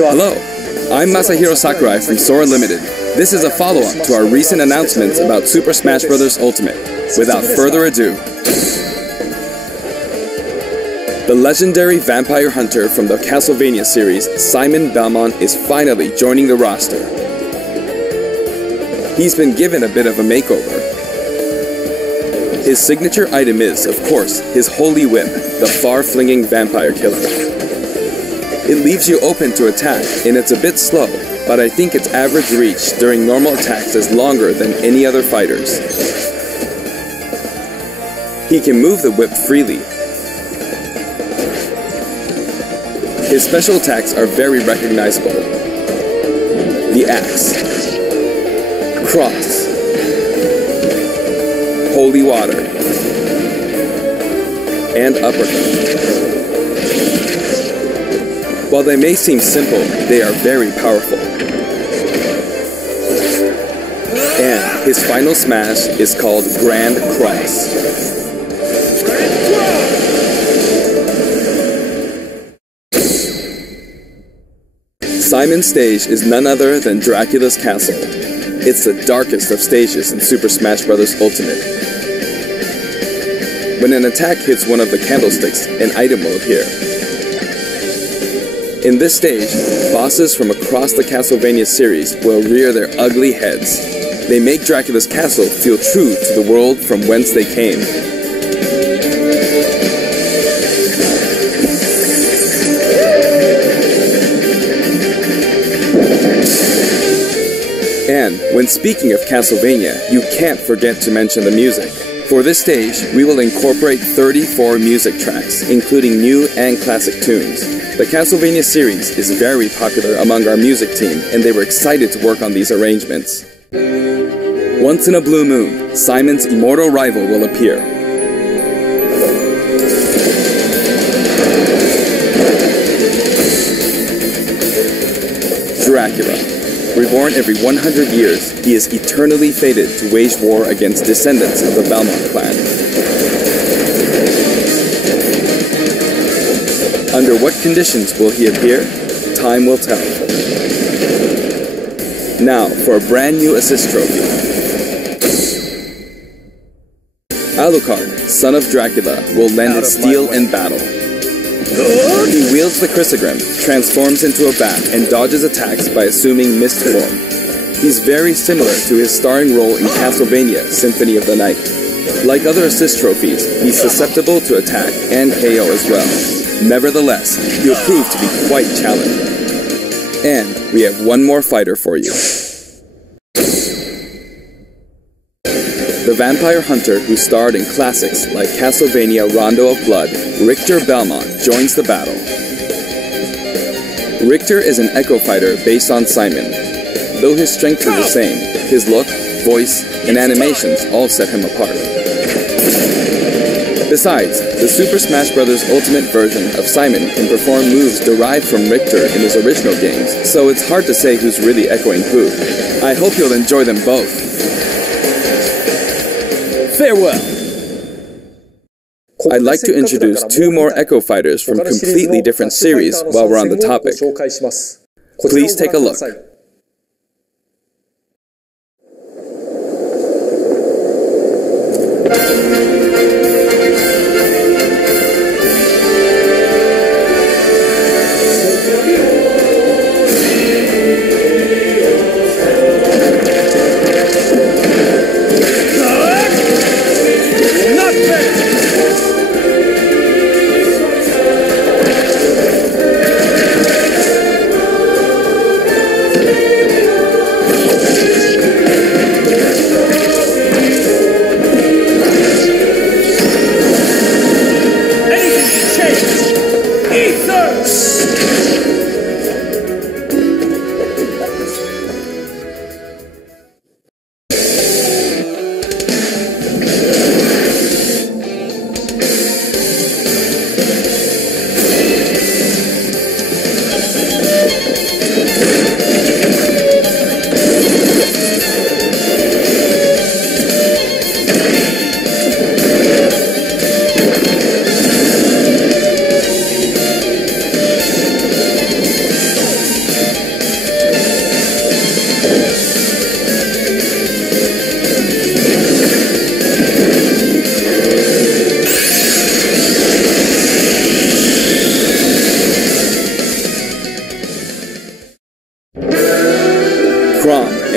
Hello, I'm Masahiro Sakurai from Sora Limited. This is a follow-up to our recent announcements about Super Smash Bros. Ultimate. Without further ado, the legendary vampire hunter from the Castlevania series, Simon Belmont, is finally joining the roster. He's been given a bit of a makeover. His signature item is, of course, his holy whip, the far-flinging vampire killer. It leaves you open to attack, and it's a bit slow, but I think its average reach during normal attacks is longer than any other fighter's. He can move the whip freely. His special attacks are very recognizable. The axe, cross, holy water, and uppercut. While they may seem simple, they are very powerful. And his final smash is called Grand Cross. Simon's stage is none other than Dracula's Castle. It's the darkest of stages in Super Smash Bros. Ultimate. When an attack hits one of the candlesticks, an item will appear. In this stage, bosses from across the Castlevania series will rear their ugly heads. They make Dracula's castle feel true to the world from whence they came. And when speaking of Castlevania, you can't forget to mention the music. For this stage, we will incorporate 34 music tracks, including new and classic tunes. The Castlevania series is very popular among our music team, and they were excited to work on these arrangements. Once in a blue moon, Simon's immortal rival will appear. Dracula. Reborn every 100 years, he is eternally fated to wage war against descendants of the Belmont clan. Under what conditions will he appear? Time will tell. Now, for a brand new assist trophy. Alucard, son of Dracula, will lend his steel in battle. He wields the Chrysogrim, transforms into a bat, and dodges attacks by assuming mist form. He's very similar to his starring role in Castlevania Symphony of the Night. Like other assist trophies, he's susceptible to attack and KO as well. Nevertheless, he'll prove to be quite challenging. And we have one more fighter for you. The vampire hunter who starred in classics like Castlevania Rondo of Blood, Richter Belmont, joins the battle. Richter is an Echo fighter based on Simon. Though his strength is the same, his look, voice, and animations all set him apart. Besides, the Super Smash Bros. Ultimate version of Simon can perform moves derived from Richter in his original games, so it's hard to say who's really echoing who. I hope you'll enjoy them both. Farewell! I'd like to introduce two more Echo fighters from completely different series while we're on the topic. Please take a look.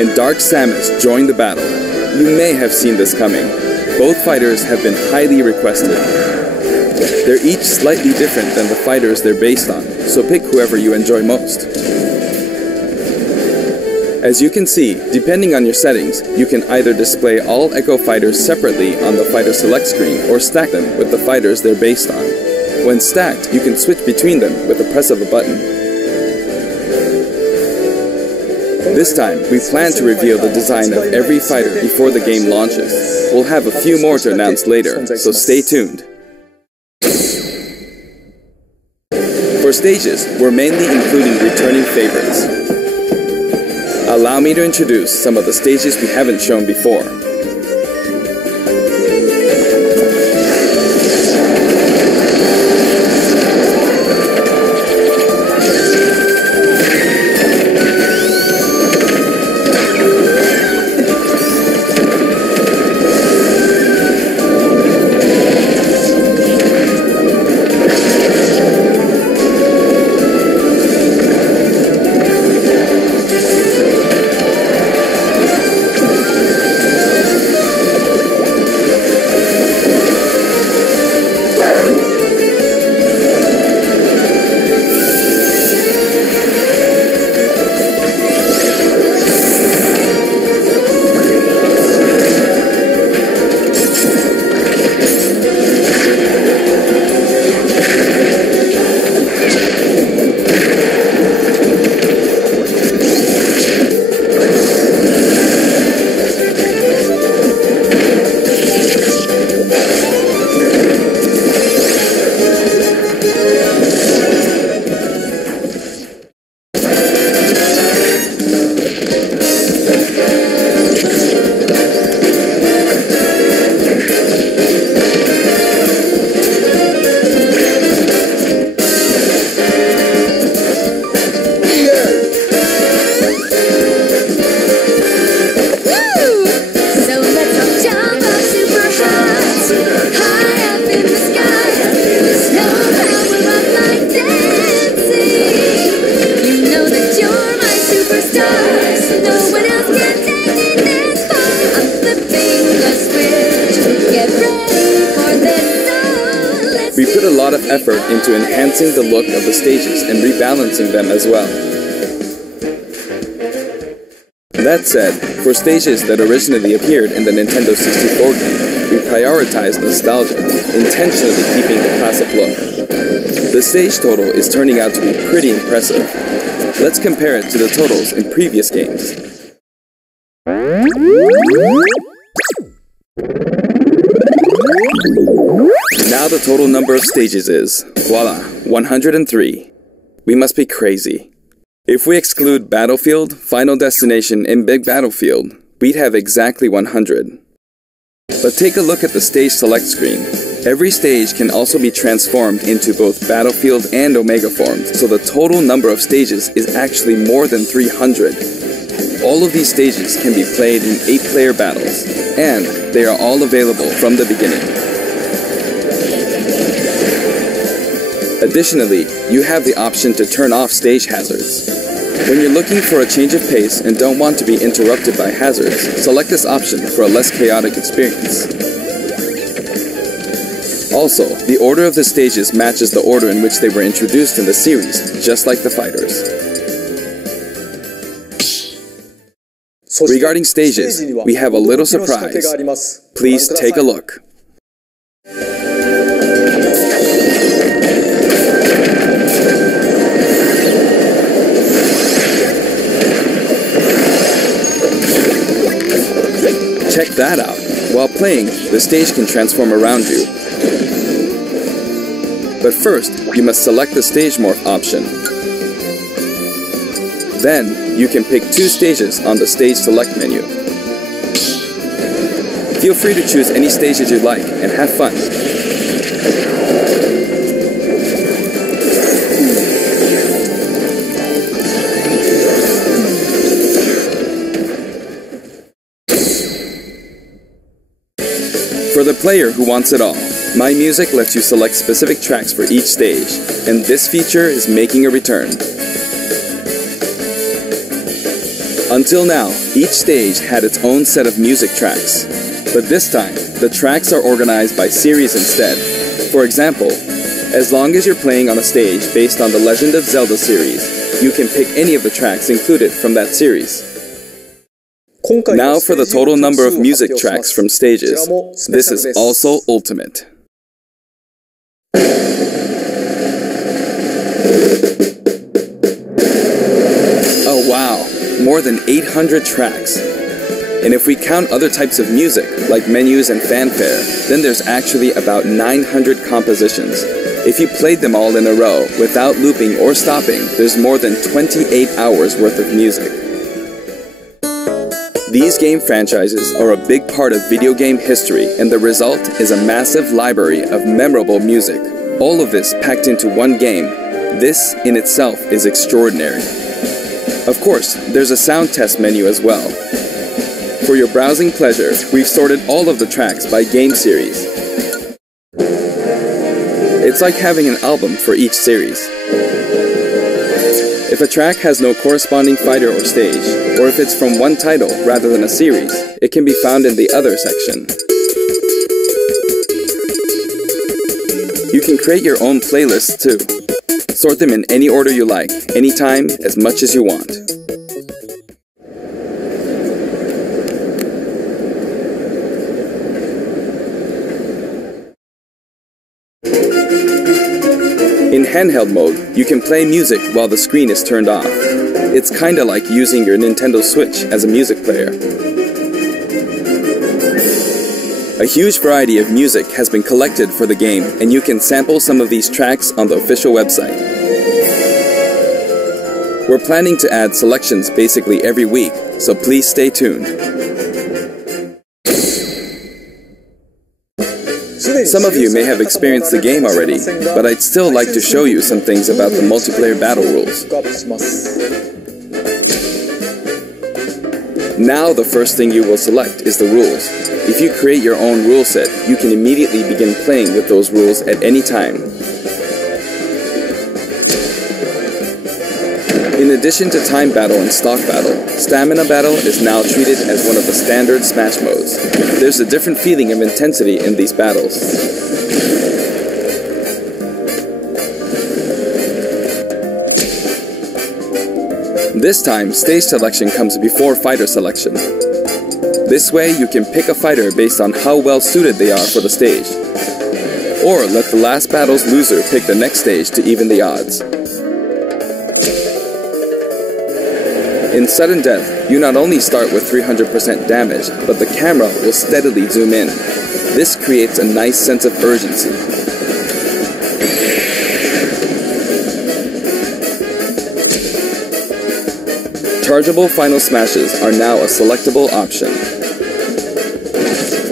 And Dark Samus join the battle. You may have seen this coming. Both fighters have been highly requested. They're each slightly different than the fighters they're based on, so pick whoever you enjoy most. As you can see, depending on your settings, you can either display all Echo fighters separately on the fighter select screen or stack them with the fighters they're based on. When stacked, you can switch between them with the press of a button. This time, we plan to reveal the design of every fighter before the game launches. We'll have a few more to announce later, so stay tuned. For stages, we're mainly including returning favorites. Allow me to introduce some of the stages we haven't shown before. into enhancing the look of the stages and rebalancing them as well. That said, for stages that originally appeared in the Nintendo 64 game, we prioritized nostalgia, intentionally keeping the classic look. The stage total is turning out to be pretty impressive. Let's compare it to the totals in previous games. Now the total number of stages is, voila, 103. We must be crazy. If we exclude Battlefield, Final Destination, and Big Battlefield, we'd have exactly 100. But take a look at the stage select screen. Every stage can also be transformed into both Battlefield and Omega forms, so the total number of stages is actually more than 300. All of these stages can be played in 8-player battles, and they are all available from the beginning. Additionally, you have the option to turn off stage hazards. When you're looking for a change of pace and don't want to be interrupted by hazards, select this option for a less chaotic experience. Also, the order of the stages matches the order in which they were introduced in the series, just like the fighters. Regarding stages, we have a little surprise. Please take a look. Check that out. While playing, the stage can transform around you. But first, you must select the stage morph option. Then, you can pick 2 stages on the stage select menu. Feel free to choose any stages you like and have fun. For the player who wants it all, My Music lets you select specific tracks for each stage, and this feature is making a return. Until now, each stage had its own set of music tracks, but this time, the tracks are organized by series instead. For example, as long as you're playing on a stage based on the Legend of Zelda series, you can pick any of the tracks included from that series. Now for the total number of music tracks from stages. This is also ultimate. Oh wow, more than 800 tracks. And if we count other types of music, like menus and fanfare, then there's actually about 900 compositions. If you played them all in a row, without looping or stopping, there's more than 28 hours worth of music. These game franchises are a big part of video game history, and the result is a massive library of memorable music. All of this packed into one game. This, in itself, is extraordinary. Of course, there's a sound test menu as well. For your browsing pleasure, we've sorted all of the tracks by game series. It's like having an album for each series. If a track has no corresponding fighter or stage, or if it's from one title rather than a series, it can be found in the Other section. You can create your own playlists too. Sort them in any order you like, anytime, as much as you want. In handheld mode, you can play music while the screen is turned off. It's kinda like using your Nintendo Switch as a music player. A huge variety of music has been collected for the game, and you can sample some of these tracks on the official website. We're planning to add selections basically every week, so please stay tuned. Some of you may have experienced the game already, but I'd still like to show you some things about the multiplayer battle rules. Now the first thing you will select is the rules. If you create your own rule set, you can immediately begin playing with those rules at any time. In addition to time battle and stock battle, stamina battle is now treated as one of the standard Smash modes. There's a different feeling of intensity in these battles. This time, stage selection comes before fighter selection. This way, you can pick a fighter based on how well suited they are for the stage. Or let the last battle's loser pick the next stage to even the odds. In sudden death, you not only start with 300% damage, but the camera will steadily zoom in. This creates a nice sense of urgency. Chargeable final smashes are now a selectable option.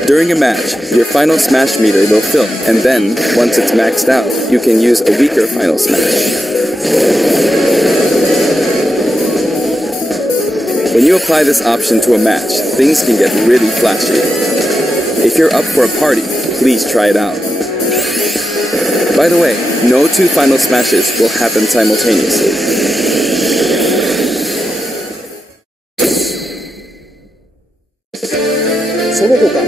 During a match, your final smash meter will fill, and then, once it's maxed out, you can use a weaker final smash. When you apply this option to a match, things can get really flashy. If you're up for a party, please try it out. By the way, no two final smashes will happen simultaneously.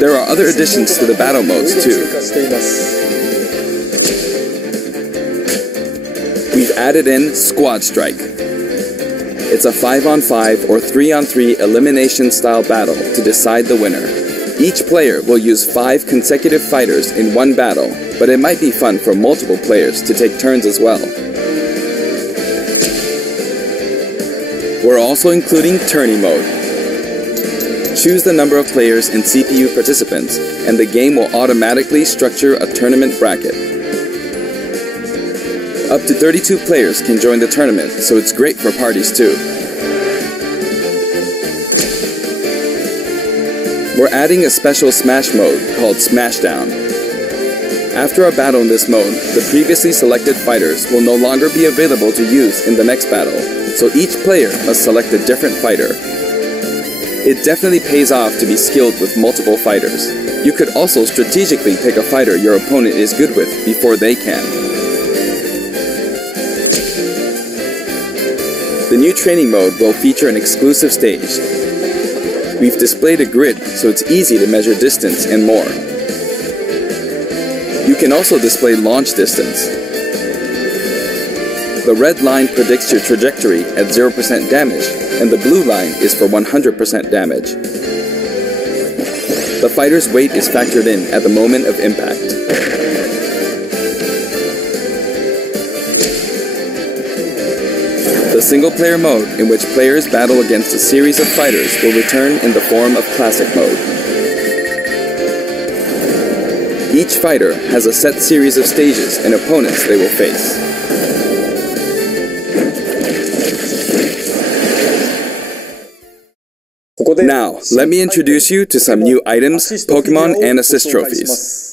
There are other additions to the battle modes too. We've added in Squad Strike. It's a 5-on-5 or 3-on-3 elimination style battle to decide the winner. Each player will use 5 consecutive fighters in one battle, but it might be fun for multiple players to take turns as well. We're also including Tourney mode. Choose the number of players and CPU participants, and the game will automatically structure a tournament bracket. Up to 32 players can join the tournament, so it's great for parties too. We're adding a special Smash mode called Smashdown. After a battle in this mode, the previously selected fighters will no longer be available to use in the next battle, so each player must select a different fighter. It definitely pays off to be skilled with multiple fighters. You could also strategically pick a fighter your opponent is good with before they can. The new training mode will feature an exclusive stage. We've displayed a grid so it's easy to measure distance and more. You can also display launch distance. The red line predicts your trajectory at 0% damage, and the blue line is for 100% damage. The fighter's weight is factored in at the moment of impact. The single-player mode, in which players battle against a series of fighters, will return in the form of Classic mode. Each fighter has a set series of stages and opponents they will face. Now, let me introduce you to some new items, Pokemon, and assist trophies.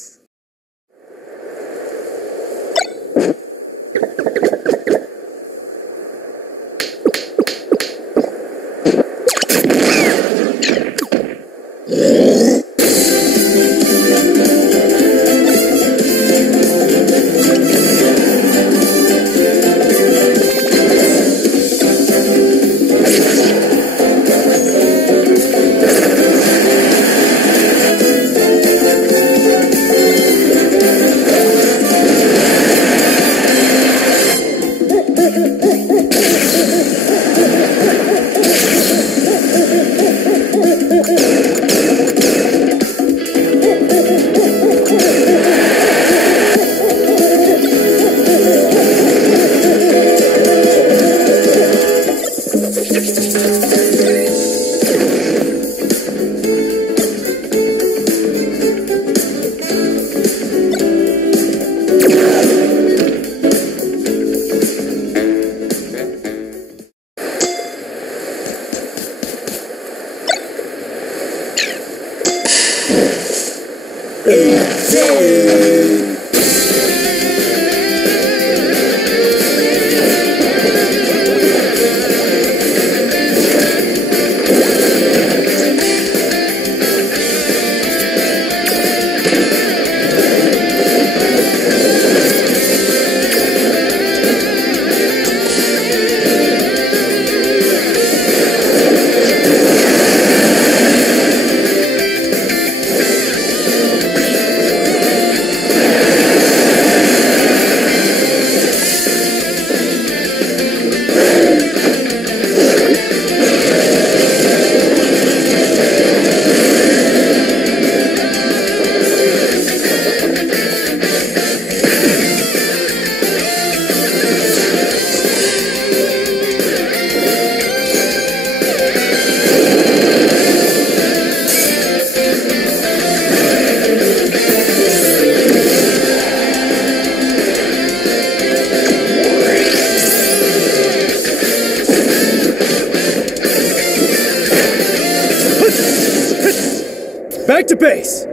to base!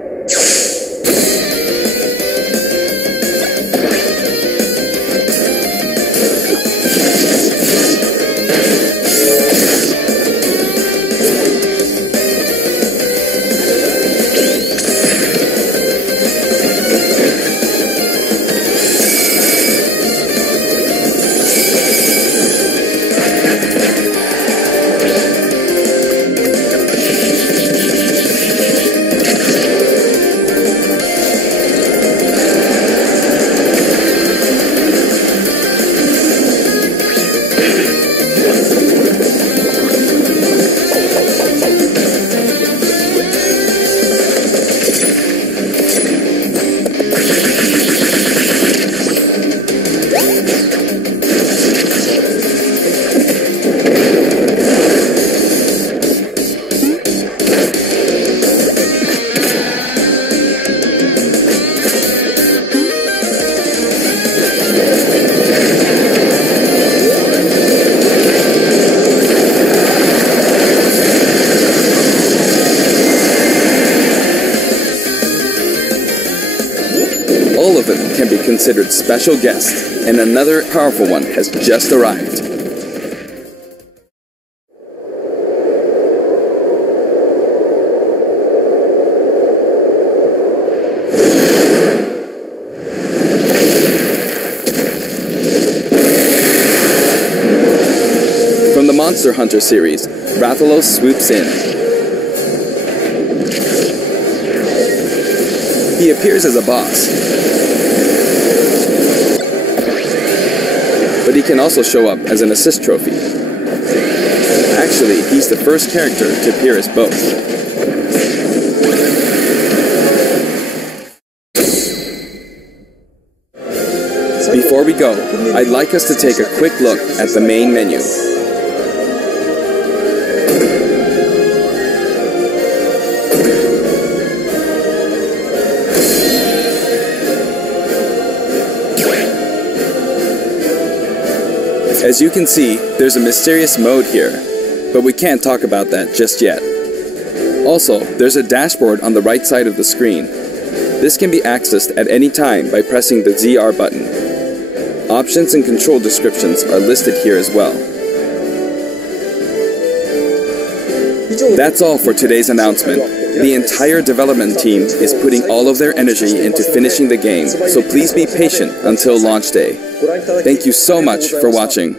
All of them can be considered special guests, and another powerful one has just arrived. From the Monster Hunter series, Rathalos swoops in. He appears as a boss, but he can also show up as an assist trophy. Actually, he's the first character to appear as both. Before we go, I'd like us to take a quick look at the main menu. As you can see, there's a mysterious mode here, but we can't talk about that just yet. Also, there's a dashboard on the right side of the screen. This can be accessed at any time by pressing the ZR button. Options and control descriptions are listed here as well. That's all for today's announcement. The entire development team is putting all of their energy into finishing the game, so please be patient until launch day. Thank you so much for watching.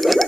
What?